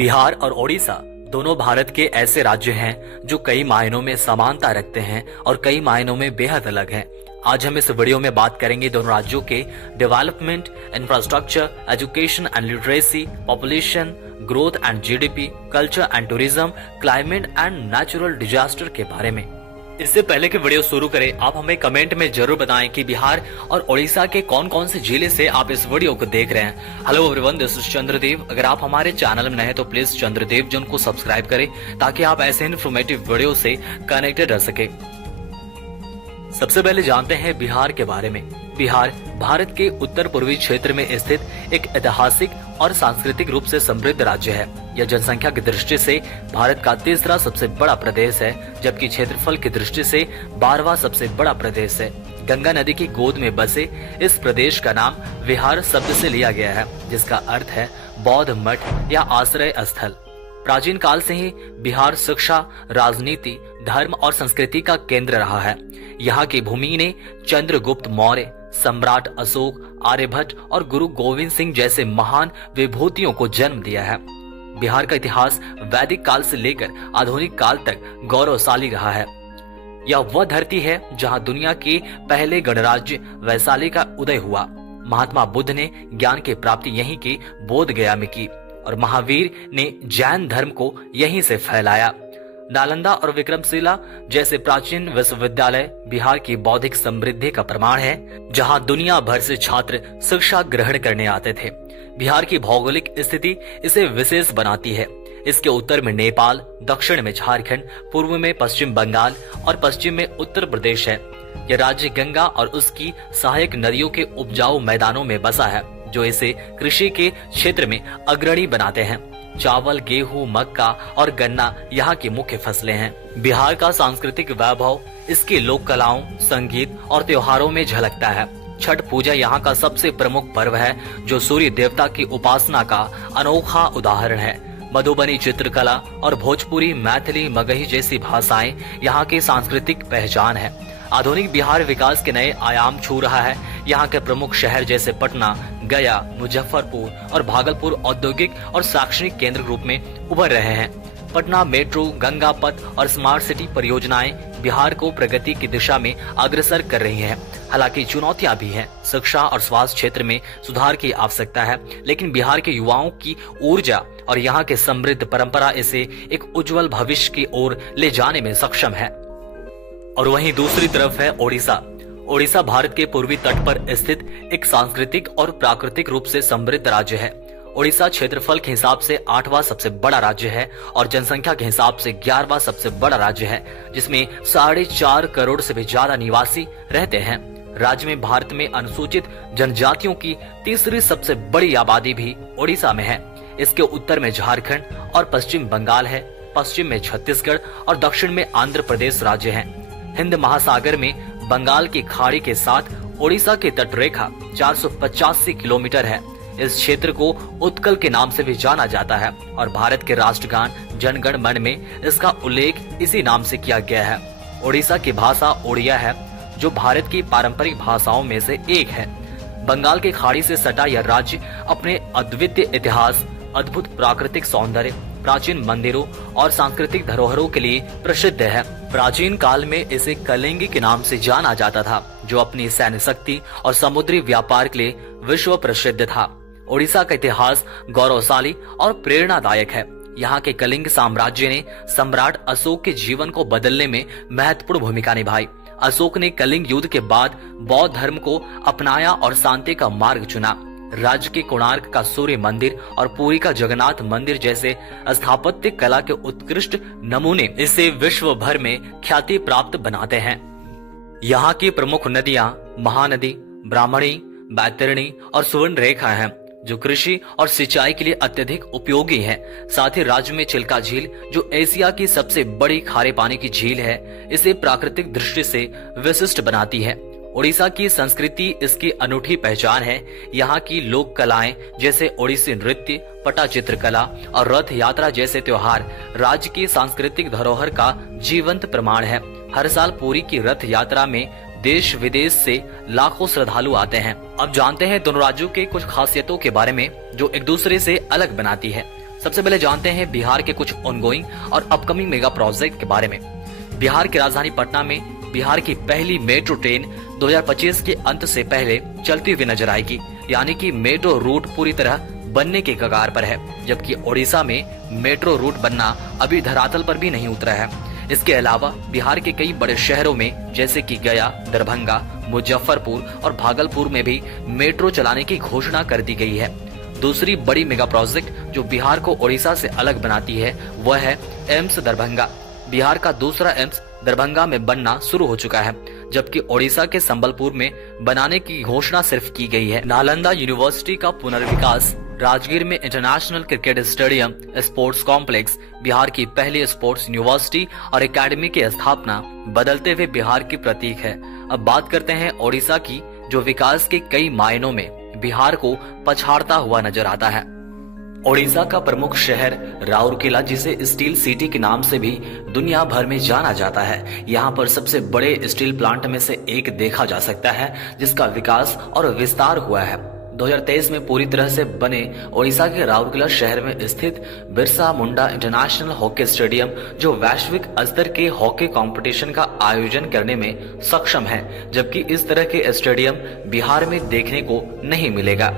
बिहार और ओडिशा दोनों भारत के ऐसे राज्य हैं जो कई मायनों में समानता रखते हैं और कई मायनों में बेहद अलग हैं। आज हम इस वीडियो में बात करेंगे दोनों राज्यों के development, infrastructure, education and literacy, population growth and GDP, culture and tourism, climate and natural disaster के बारे में। इससे पहले कि वीडियो शुरू करें, आप हमें कमेंट में जरूर बताएं कि बिहार और ओडिशा के कौन कौन से जिले से आप इस वीडियो को देख रहे हैं। Hello everyone, this is Chandradev. अगर आप हमारे चैनल में नए हैं तो प्लीज चंद्रदेव जन को सब्सक्राइब करें ताकि आप ऐसे इन्फॉर्मेटिव वीडियो से कनेक्टेड रह सके। सबसे पहले जानते हैं बिहार के बारे में। बिहार भारत के उत्तर पूर्वी क्षेत्र में स्थित एक ऐतिहासिक और सांस्कृतिक रूप से समृद्ध राज्य है। यह जनसंख्या की दृष्टि से भारत का तीसरा सबसे बड़ा प्रदेश है, जबकि क्षेत्रफल की दृष्टि से 12वां सबसे बड़ा प्रदेश है। गंगा नदी की गोद में बसे इस प्रदेश का नाम विहार शब्द से लिया गया है, जिसका अर्थ है बौद्ध मठ या आश्रय स्थल। प्राचीन काल से ही बिहार शिक्षा, राजनीति, धर्म और संस्कृति का केंद्र रहा है। यहाँ की भूमि ने चंद्रगुप्त मौर्य, सम्राट अशोक, आर्यभट्ट और गुरु गोविंद सिंह जैसे महान विभूतियों को जन्म दिया है। बिहार का इतिहास वैदिक काल से लेकर आधुनिक काल तक गौरवशाली रहा है। यह वह धरती है जहां दुनिया के पहले गणराज्य वैशाली का उदय हुआ। महात्मा बुद्ध ने ज्ञान की प्राप्ति यहीं के बोध गया में की और महावीर ने जैन धर्म को यहीं से फैलाया। नालंदा और विक्रमशिला जैसे प्राचीन विश्वविद्यालय बिहार की बौद्धिक समृद्धि का प्रमाण है, जहां दुनिया भर से छात्र शिक्षा ग्रहण करने आते थे। बिहार की भौगोलिक स्थिति इसे विशेष बनाती है। इसके उत्तर में नेपाल, दक्षिण में झारखंड, पूर्व में पश्चिम बंगाल और पश्चिम में उत्तर प्रदेश है। यह राज्य गंगा और उसकी सहायक नदियों के उपजाऊ मैदानों में बसा है, जो इसे कृषि के क्षेत्र में अग्रणी बनाते हैं। चावल, गेहूं, मक्का और गन्ना यहाँ की मुख्य फसलें हैं। बिहार का सांस्कृतिक वैभव इसकी लोक कलाओं, संगीत और त्योहारों में झलकता है। छठ पूजा यहाँ का सबसे प्रमुख पर्व है, जो सूर्य देवता की उपासना का अनोखा उदाहरण है। मधुबनी चित्रकला और भोजपुरी, मैथिली, मगही जैसी भाषाएं यहाँ की सांस्कृतिक पहचान है। आधुनिक बिहार विकास के नए आयाम छू रहा है। यहाँ के प्रमुख शहर जैसे पटना, गया, मुजफ्फरपुर और भागलपुर औद्योगिक और शैक्षणिक केंद्र रूप में उभर रहे हैं। पटना मेट्रो, गंगा पथ और स्मार्ट सिटी परियोजनाएं बिहार को प्रगति की दिशा में अग्रसर कर रही हैं। हालांकि चुनौतियां भी हैं। शिक्षा और स्वास्थ्य क्षेत्र में सुधार की आवश्यकता है, लेकिन बिहार के युवाओं की ऊर्जा और यहाँ के समृद्ध परंपरा इसे एक उज्जवल भविष्य की ओर ले जाने में सक्षम है। और वहीं दूसरी तरफ है ओडिशा। ओडिशा भारत के पूर्वी तट पर स्थित एक सांस्कृतिक और प्राकृतिक रूप से समृद्ध राज्य है। ओडिशा क्षेत्रफल के हिसाब से 8वां सबसे बड़ा राज्य है और जनसंख्या के हिसाब से 11वां सबसे बड़ा राज्य है, जिसमें 4.5 करोड़ से भी ज्यादा निवासी रहते हैं। राज्य में भारत में अनुसूचित जनजातियों की तीसरी सबसे बड़ी आबादी भी ओडिशा में है। इसके उत्तर में झारखंड और पश्चिम बंगाल है, पश्चिम में छत्तीसगढ़ और दक्षिण में आंध्र प्रदेश राज्य हैं। हिंद महासागर में बंगाल की खाड़ी के साथ ओडिशा की तटरेखा 485 किलोमीटर है। इस क्षेत्र को उत्कल के नाम से भी जाना जाता है और भारत के राष्ट्रगान जन गण मन में इसका उल्लेख इसी नाम से किया गया है। ओडिशा की भाषा ओडिया है, जो भारत की पारंपरिक भाषाओं में से एक है। बंगाल की खाड़ी से सटा यह राज्य अपने अद्वितीय इतिहास, अद्भुत प्राकृतिक सौंदर्य, प्राचीन मंदिरों और सांस्कृतिक धरोहरों के लिए प्रसिद्ध है। प्राचीन काल में इसे कलिंगी के नाम से जाना जाता था, जो अपनी सैन्य शक्ति और समुद्री व्यापार के लिए विश्व प्रसिद्ध था। ओडिशा का इतिहास गौरवशाली और प्रेरणादायक है। यहाँ के कलिंग साम्राज्य ने सम्राट अशोक के जीवन को बदलने में महत्वपूर्ण भूमिका निभाई। अशोक ने कलिंग युद्ध के बाद बौद्ध धर्म को अपनाया और शांति का मार्ग चुना। राज्य के कोणार्क का सूर्य मंदिर और पुरी का जगन्नाथ मंदिर जैसे स्थापत्य कला के उत्कृष्ट नमूने इसे विश्व भर में ख्याति प्राप्त बनाते हैं। यहाँ की प्रमुख नदियां महानदी, ब्राह्मणी, बैतरणी और सुवर्णरेखा हैं, जो कृषि और सिंचाई के लिए अत्यधिक उपयोगी है। साथ ही राज्य में चिल्का झील, जो एशिया की सबसे बड़ी खारे पानी की झील है, इसे प्राकृतिक दृष्टि से विशिष्ट बनाती है। ओडिशा की संस्कृति इसकी अनूठी पहचान है। यहाँ की लोक कलाएं जैसे ओडिसी नृत्य, पटा चित्रकला और रथ यात्रा जैसे त्योहार राज्य की सांस्कृतिक धरोहर का जीवंत प्रमाण है। हर साल पुरी की रथ यात्रा में देश विदेश से लाखों श्रद्धालु आते हैं। अब जानते हैं दोनों राज्यों के कुछ खासियतों के बारे में जो एक दूसरे से अलग बनाती है। सबसे पहले जानते हैं बिहार के कुछ ऑनगोइंग और अपकमिंग मेगा प्रोजेक्ट के बारे में। बिहार की राजधानी पटना में बिहार की पहली मेट्रो ट्रेन 2025 के अंत से पहले चलती हुई नजर आएगी, यानी कि मेट्रो रूट पूरी तरह बनने के कगार पर है, जबकि ओडिशा में मेट्रो रूट बनना अभी धरातल पर भी नहीं उतरा है। इसके अलावा बिहार के कई बड़े शहरों में जैसे कि गया, दरभंगा, मुजफ्फरपुर और भागलपुर में भी मेट्रो चलाने की घोषणा कर दी गई है। दूसरी बड़ी मेगा प्रोजेक्ट जो बिहार को ओडिशा से अलग बनाती है वह है एम्स दरभंगा। बिहार का दूसरा एम्स दरभंगा में बनना शुरू हो चुका है, जबकि ओडिशा के संबलपुर में बनाने की घोषणा सिर्फ की गई है। नालंदा यूनिवर्सिटी का पुनर्विकास, राजगीर में international cricket stadium, sports complex, Bihar की पहली स्पोर्ट्स यूनिवर्सिटी और एकेडमी की स्थापना बदलते हुए बिहार की प्रतीक है। अब बात करते हैं ओडिशा की, जो विकास के कई मायनों में बिहार को पछाड़ता हुआ नजर आता है। ओडिशा का प्रमुख शहर राउरकेला, जिसे स्टील सिटी के नाम से भी दुनिया भर में जाना जाता है, यहाँ पर सबसे बड़े स्टील प्लांट में से एक देखा जा सकता है, जिसका विकास और विस्तार हुआ है। 2023 में पूरी तरह से बने ओडिशा के राउरकेला शहर में स्थित Birsa Munda international hockey stadium, जो वैश्विक स्तर के हॉकी कंपटीशन का आयोजन करने में सक्षम है, जबकि इस तरह के स्टेडियम बिहार में देखने को नहीं मिलेगा।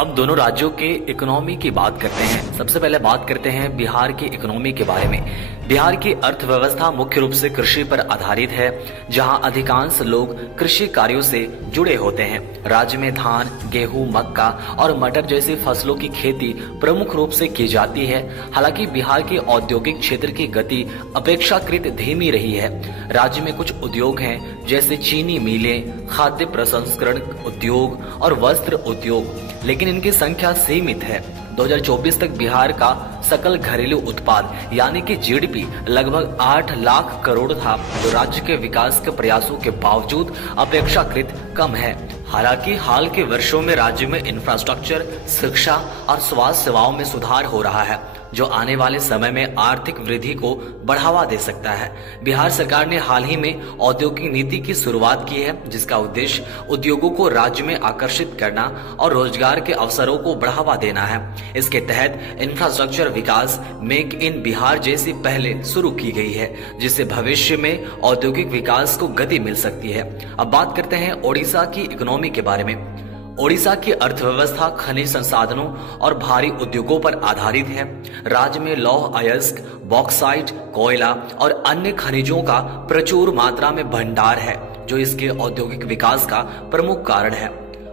अब दोनों राज्यों के इकोनॉमी की बात करते हैं। सबसे पहले बात करते हैं बिहार की इकोनॉमी के बारे में। बिहार की अर्थव्यवस्था मुख्य रूप से कृषि पर आधारित है, जहां अधिकांश लोग कृषि कार्यों से जुड़े होते हैं। राज्य में धान, गेहूं, मक्का और मटर जैसी फसलों की खेती प्रमुख रूप से की जाती है। हालांकि बिहार के औद्योगिक क्षेत्र की गति अपेक्षाकृत धीमी रही है। राज्य में कुछ उद्योग हैं, जैसे चीनी मिलें, खाद्य प्रसंस्करण उद्योग और वस्त्र उद्योग, लेकिन इनकी संख्या सीमित है। 2024 तक बिहार का सकल घरेलू उत्पाद यानी कि जीडीपी लगभग 8 लाख करोड़ था, जो राज्य के विकास के प्रयासों के बावजूद अपेक्षाकृत कम है। हालांकि हाल के वर्षों में राज्य में इंफ्रास्ट्रक्चर, शिक्षा और स्वास्थ्य सेवाओं में सुधार हो रहा है, जो आने वाले समय में आर्थिक वृद्धि को बढ़ावा दे सकता है। बिहार सरकार ने हाल ही में औद्योगिक नीति की शुरुआत की है, जिसका उद्देश्य उद्योगों को राज्य में आकर्षित करना और रोजगार के अवसरों को बढ़ावा देना है। इसके तहत infrastructure Vikas make in Bihar जैसी पहले शुरू की गई है, जिससे भविष्य में औद्योगिक विकास को गति मिल सकती है। अब बात करते हैं ओडिशा की इकोनॉमी के बारे में। ओडिशा की अर्थव्यवस्था खनिज संसाधनों और भारी उद्योगों पर आधारित है। राज्य में लौह अयस्क, बॉक्साइट, कोयला और अन्य खनिजों का प्रचुर मात्रा में भंडार है, जो इसके औद्योगिक विकास का प्रमुख कारण है।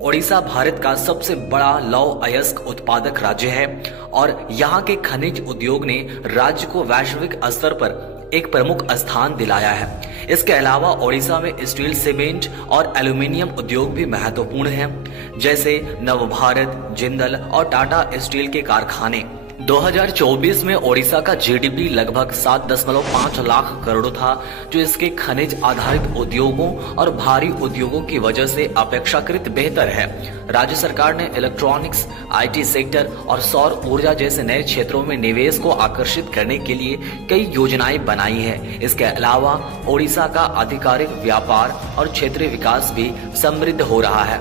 ओडिशा भारत का सबसे बड़ा लौह अयस्क उत्पादक राज्य है और यहाँ के खनिज उद्योग ने राज्य को वैश्विक स्तर पर एक प्रमुख स्थान दिलाया है। इसके अलावा ओडिशा में स्टील, सीमेंट और एल्यूमिनियम उद्योग भी महत्वपूर्ण हैं, जैसे नवभारत, जिंदल और टाटा स्टील के कारखाने। 2024 में ओडिशा का जीडीपी लगभग 7.5 लाख करोड़ था, जो इसके खनिज आधारित उद्योगों और भारी उद्योगों की वजह से अपेक्षाकृत बेहतर है। राज्य सरकार ने इलेक्ट्रॉनिक्स, आईटी सेक्टर और सौर ऊर्जा जैसे नए क्षेत्रों में निवेश को आकर्षित करने के लिए कई योजनाएं बनाई है। इसके अलावा ओडिशा का आधिकारिक व्यापार और क्षेत्रीय विकास भी समृद्ध हो रहा है।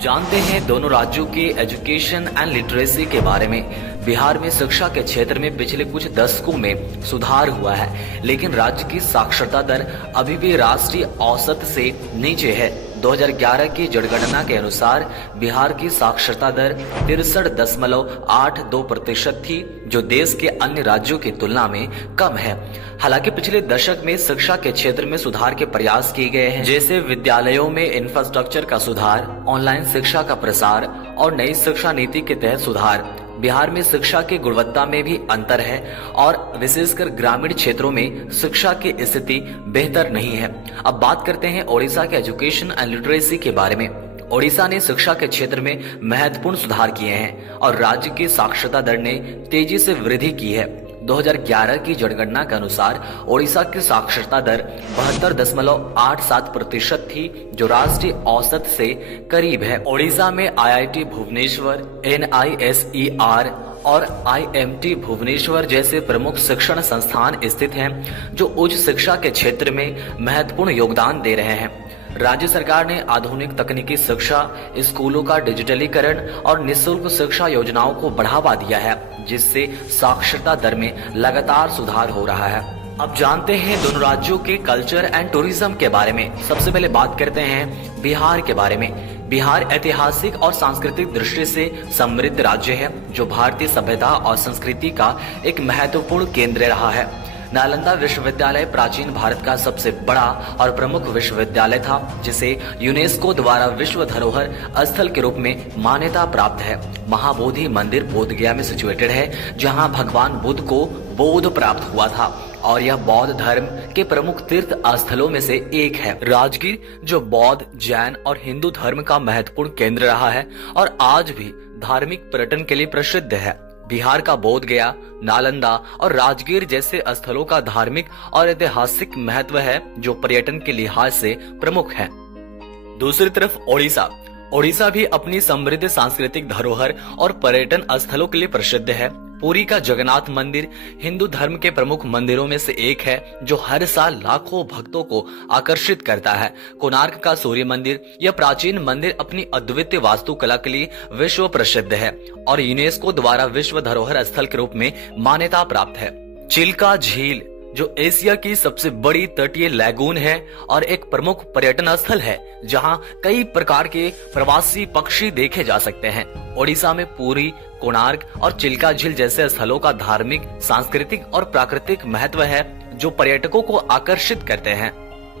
जानते हैं दोनों राज्यों के एजुकेशन एंड लिटरेसी के बारे में। बिहार में शिक्षा के क्षेत्र में पिछले कुछ दशकों में सुधार हुआ है, लेकिन राज्य की साक्षरता दर अभी भी राष्ट्रीय औसत से नीचे है। 2011 की जनगणना के अनुसार बिहार की साक्षरता दर 63.82% थी, जो देश के अन्य राज्यों की तुलना में कम है। हालांकि पिछले दशक में शिक्षा के क्षेत्र में सुधार के प्रयास किए गए हैं, जैसे विद्यालयों में इंफ्रास्ट्रक्चर का सुधार, ऑनलाइन शिक्षा का प्रसार और नई शिक्षा नीति के तहत सुधार। बिहार में शिक्षा की गुणवत्ता में भी अंतर है और विशेषकर ग्रामीण क्षेत्रों में शिक्षा की स्थिति बेहतर नहीं है। अब बात करते हैं ओडिशा के एजुकेशन एंड लिटरेसी के बारे में। ओडिशा ने शिक्षा के क्षेत्र में महत्वपूर्ण सुधार किए हैं और राज्य की साक्षरता दर ने तेजी से वृद्धि की है। 2011 की जनगणना के अनुसार ओडिशा की साक्षरता दर 72.87% थी, जो राष्ट्रीय औसत से करीब है। ओडिशा में आईआईटी भुवनेश्वर, NISER और IMT भुवनेश्वर जैसे प्रमुख शिक्षण संस्थान स्थित हैं, जो उच्च शिक्षा के क्षेत्र में महत्वपूर्ण योगदान दे रहे हैं। राज्य सरकार ने आधुनिक तकनीकी शिक्षा, स्कूलों का डिजिटलीकरण और निःशुल्क शिक्षा योजनाओं को बढ़ावा दिया है, जिससे साक्षरता दर में लगातार सुधार हो रहा है। अब जानते हैं दोनों राज्यों के कल्चर एंड टूरिज्म के बारे में। सबसे पहले बात करते हैं बिहार के बारे में। बिहार ऐतिहासिक और सांस्कृतिक दृष्टि से समृद्ध राज्य है, जो भारतीय सभ्यता और संस्कृति का एक महत्वपूर्ण केंद्र रहा है। नालंदा विश्वविद्यालय प्राचीन भारत का सबसे बड़ा और प्रमुख विश्वविद्यालय था, जिसे यूनेस्को द्वारा विश्व धरोहर स्थल के रूप में मान्यता प्राप्त है। महाबोधि मंदिर बोध गया में सिचुएटेड है, जहां भगवान बुद्ध को बोध प्राप्त हुआ था और यह बौद्ध धर्म के प्रमुख तीर्थ स्थलों में से एक है। राजगीर जो बौद्ध, जैन और हिंदू धर्म का महत्वपूर्ण केंद्र रहा है और आज भी धार्मिक पर्यटन के लिए प्रसिद्ध है। बिहार का बोध गया, नालंदा और राजगीर जैसे स्थलों का धार्मिक और ऐतिहासिक महत्व है, जो पर्यटन के लिहाज से प्रमुख है। दूसरी तरफ ओडिशा भी अपनी समृद्ध सांस्कृतिक धरोहर और पर्यटन स्थलों के लिए प्रसिद्ध है। पुरी का जगन्नाथ मंदिर हिंदू धर्म के प्रमुख मंदिरों में से एक है, जो हर साल लाखों भक्तों को आकर्षित करता है। कोणार्क का सूर्य मंदिर, यह प्राचीन मंदिर अपनी अद्वितीय वास्तुकला के लिए विश्व प्रसिद्ध है और यूनेस्को द्वारा विश्व धरोहर स्थल के रूप में मान्यता प्राप्त है। चिल्का झील जो एशिया की सबसे बड़ी तटीय लैगून है और एक प्रमुख पर्यटन स्थल है, जहां कई प्रकार के प्रवासी पक्षी देखे जा सकते हैं। ओडिशा में पुरी, कोणार्क और चिल्का झील जैसे स्थलों का धार्मिक, सांस्कृतिक और प्राकृतिक महत्व है, जो पर्यटकों को आकर्षित करते हैं।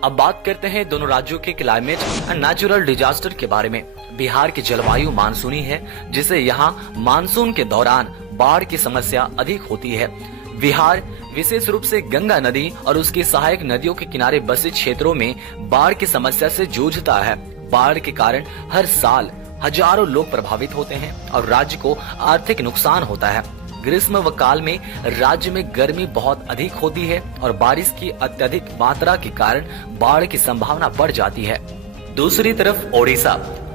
अब बात करते हैं दोनों राज्यों के क्लाइमेट एंड नेचुरल डिजास्टर के बारे में। बिहार की जलवायु मानसूनी है, जिससे यहाँ मानसून के दौरान बाढ़ की समस्या अधिक होती है। बिहार विशेष रूप से गंगा नदी और उसकी सहायक नदियों के किनारे बसे क्षेत्रों में बाढ़ की समस्या से जूझता है। बाढ़ के कारण हर साल हजारों लोग प्रभावित होते हैं और राज्य को आर्थिक नुकसान होता है। ग्रीष्म काल में राज्य में गर्मी बहुत अधिक होती है और बारिश की अत्यधिक मात्रा के कारण बाढ़ की संभावना बढ़ जाती है। दूसरी तरफ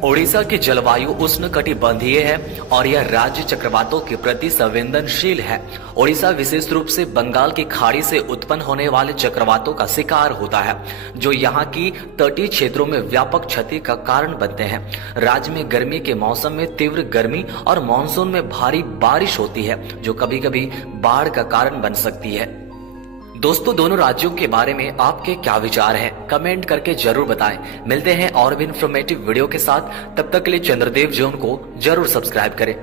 ओडिशा की जलवायु उष्णकटिबंधीय है और यह राज्य चक्रवातों के प्रति संवेदनशील है। ओडिशा विशेष रूप से बंगाल की खाड़ी से उत्पन्न होने वाले चक्रवातों का शिकार होता है, जो यहाँ की तटीय क्षेत्रों में व्यापक क्षति का कारण बनते हैं। राज्य में गर्मी के मौसम में तीव्र गर्मी और मानसून में भारी बारिश होती है, जो कभी कभी बाढ़ का कारण बन सकती है। दोस्तों, दोनों राज्यों के बारे में आपके क्या विचार हैं? कमेंट करके जरूर बताएं। मिलते हैं और भी इन्फॉर्मेटिव वीडियो के साथ। तब तक के लिए चंद्रदेव जोन को जरूर सब्सक्राइब करें।